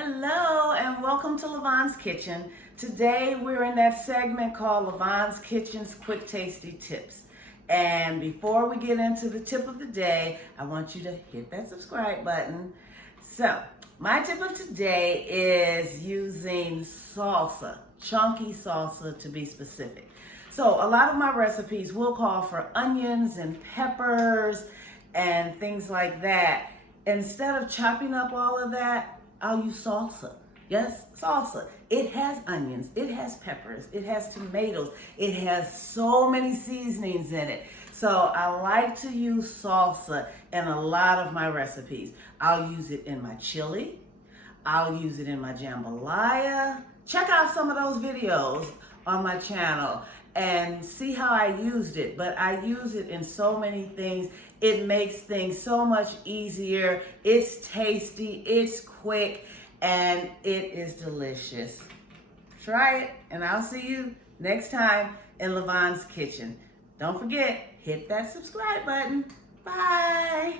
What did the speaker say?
Hello and welcome to Lavonne's Kitchen. Today we're in that segment called Lavonne's Kitchen's Quick Tasty Tips. And before we get into the tip of the day, I want you to hit that subscribe button. So, my tip of today is using salsa, chunky salsa to be specific. So, a lot of my recipes will call for onions and peppers and things like that. Instead of chopping up all of that, I'll use salsa. Yes, salsa. It has onions, it has peppers, it has tomatoes, it has so many seasonings in it. So I like to use salsa in a lot of my recipes. I'll use it in my chili. I'll use it in my jambalaya. Check out some of those videos on my channel and see how I used it. But I use it in so many things. It makes things so much easier. It's tasty, it's quick, and it is delicious. Try it, and I'll see you next time in Lavonne's Kitchen. Don't forget, hit that subscribe button. Bye.